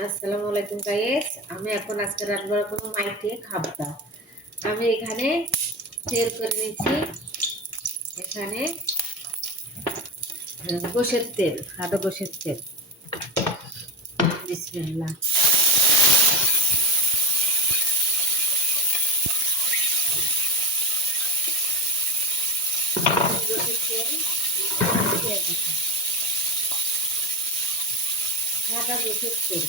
আসসালামু আলাইকুম গাইস। আমি এখন আজকে রান্না করব মাইকে খাবদা। আমি এখানে তেল করে নিয়েছি। এখানে গোশের তেল, সাদা গোশের তেল। বিসমিল্লাহ। গোশের তেল, সাদা গোশের তেল,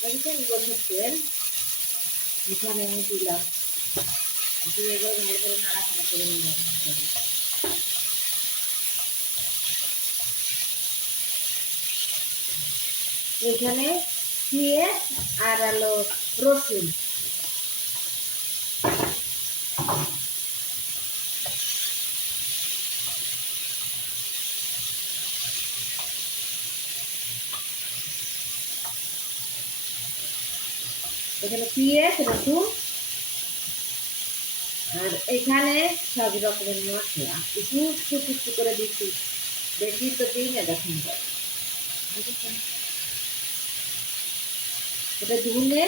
দেখেছেন গোশের তেল এখানে আমি দিলাম। দিয়ে এবার ভালো করে নাড়াচাড়া করে নিলাম। এখানে পেঁয়াজ আর হলো রসুন, এখানে পেঁয়াজ রসুন আর এখানে সব রকমের মশলা একটু একটু করে দিচ্ছি। বেশি তো দিই না, দেখুন এটা ধুনে,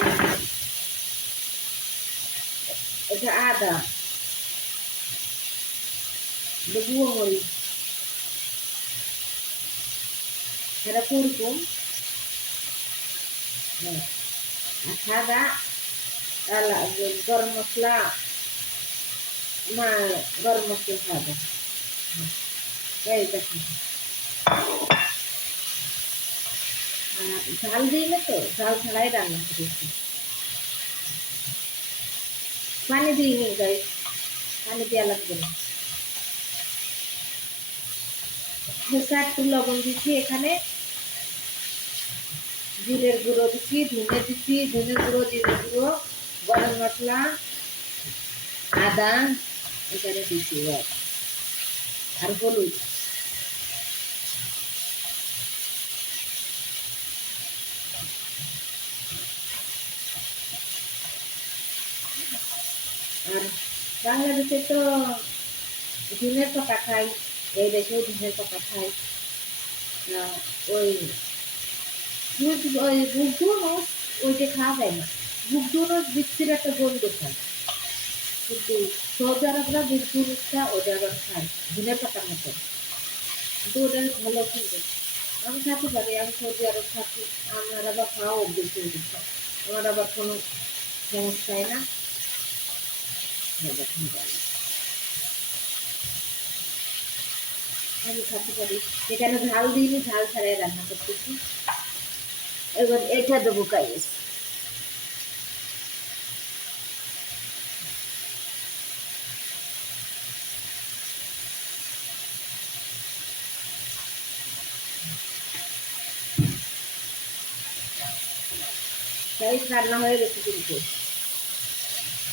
এটা আদা, গুঁড়ো মরিচ, এটা কুরকুম, সাদা গরম মশলা, গরম মশলা সাদা। এই দেখুন ঝাল দিই না, তো ঝাল ছাড়াই রান্না করেছি। পানি দিইনি গাই, পানি দেওয়া লাগবে না। একটু লবণ দিচ্ছি, এখানে জিরের গুঁড়ো দিচ্ছি, ধনে দিচ্ছি, ধনে গুঁড়ো, জিরের গুঁড়ো, গরম মশলা, আদা এখানে দিচ্ছি আর হলুদ। আর বাংলাদেশে তো ধনের পাতা খাই, এই দেশেও ধনের পাতা খাই। ওই বুক ধুনুস ওইটা খাওয়া যায় না। বুক ধুনুস বিচ্ছির একটা গন্ধ খায়, কিন্তু সৌদি আরবরা বুক ধুনুসটা ওটা আবার খায় ধনের পাতার মতো, কিন্তু ওটা ভালো কিন্তু। আমি থাকতে পারি, আমি সৌদি আরব থাকি, আমার আবার খাওয়া অভ্যেস হয়ে গেছে, আমার আবার কোনো সমস্যাই না। আমি থাকতে পারি, এখানে ঝাল দিইনি, ঝাল ছাড়াই রান্না করতেছি। এবার এটা দেবো গাইস। গাইস রান্না হয়ে গেছে কিন্তু,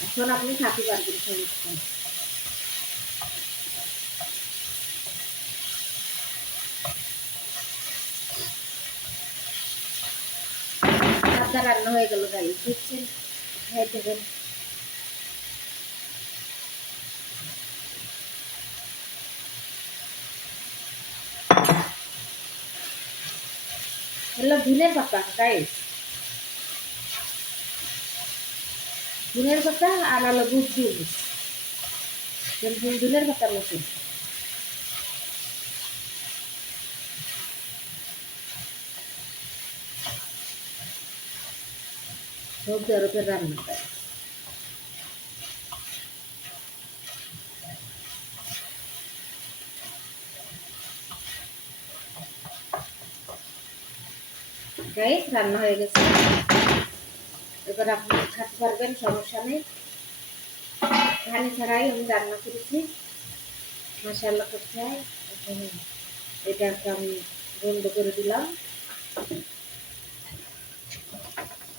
এখন আপনি খাতে পারবেন সমস্যা। রান্না হয়ে গেল গাইস, দেখছেন, খেয়ে দেবেন। হলো ধনের পাতা গাইস, ধনের পাতা আর হলো বুট দিন, ধনের পাতার মতন। সৌদি আরবের রান্না গাইস। গাইস রান্না হয়ে গেছে, এবার আপনি খেতে পারবেন, সমস্যা নেই। পানি ছাড়াই আমি রান্না করেছি, মাশাআল্লাহ করতে হয়। এটাকে আমি বন্ধ করে দিলাম,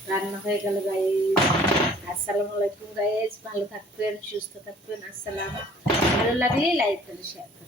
রান্না হয়ে গেল গাইস। আসসালামু আলাইকুম গাইস, ভালো থাকবেন, সুস্থ থাকবেন। আসসালাম। ভালো লাগলে লাইক করে শেয়ার করবেন।